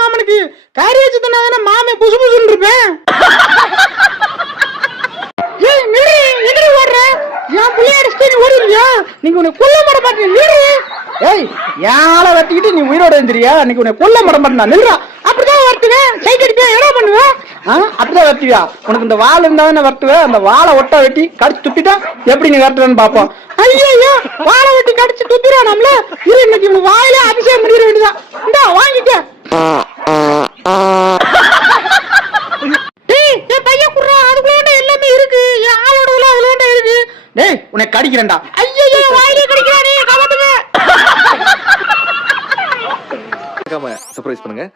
மாமனுக்கு காரி வச்சு தானே மாமே புசு புசுன்னு இருப்பேன். ஏய் நிறு, எங்கடி ஓடுற? என் பிள்ளையாட ஸ்டேஜ் ஓடிடுறியா? நீங்க உன்னை கொல்ல மாட மாட்டீங்க, நிறு. ஏய் யாழ வெட்டிக்கிட்டு நீ உயிரோட இருந்துறியா? இன்னைக்கு உன்னை கொல்ல மாட மாட்டேன், நில்றா. அப்படிதான் வரட்டுவேன், சைட் அடிப்பேன், என்ன பண்ணுவேன்? அப்படிதான் வரட்டுவியா? உனக்கு இந்த வாள் இருந்தா தானே வரட்டுவேன். அந்த வாழை ஒட்ட வெட்டி கடிச்சு துப்பிட்டா எப்படி நீ வரட்டுவேன்னு பாப்போம். ஐயோ வாழை வெட்டி கடிச்சு துப்பிடானாம்ல, இது இன்னைக்கு இவனு வாயிலே அபிஷேகம் பண்ணிட வேண்டியதான். இந்தா வாங்கிக்க. டேய் என் பையன் குடுறா, அதுக்குள்ள எல்லாமே இருக்கு. என் ஆளோட அதுல இருக்கு. டேய் உன்னை கடிக்கிறேன்டா.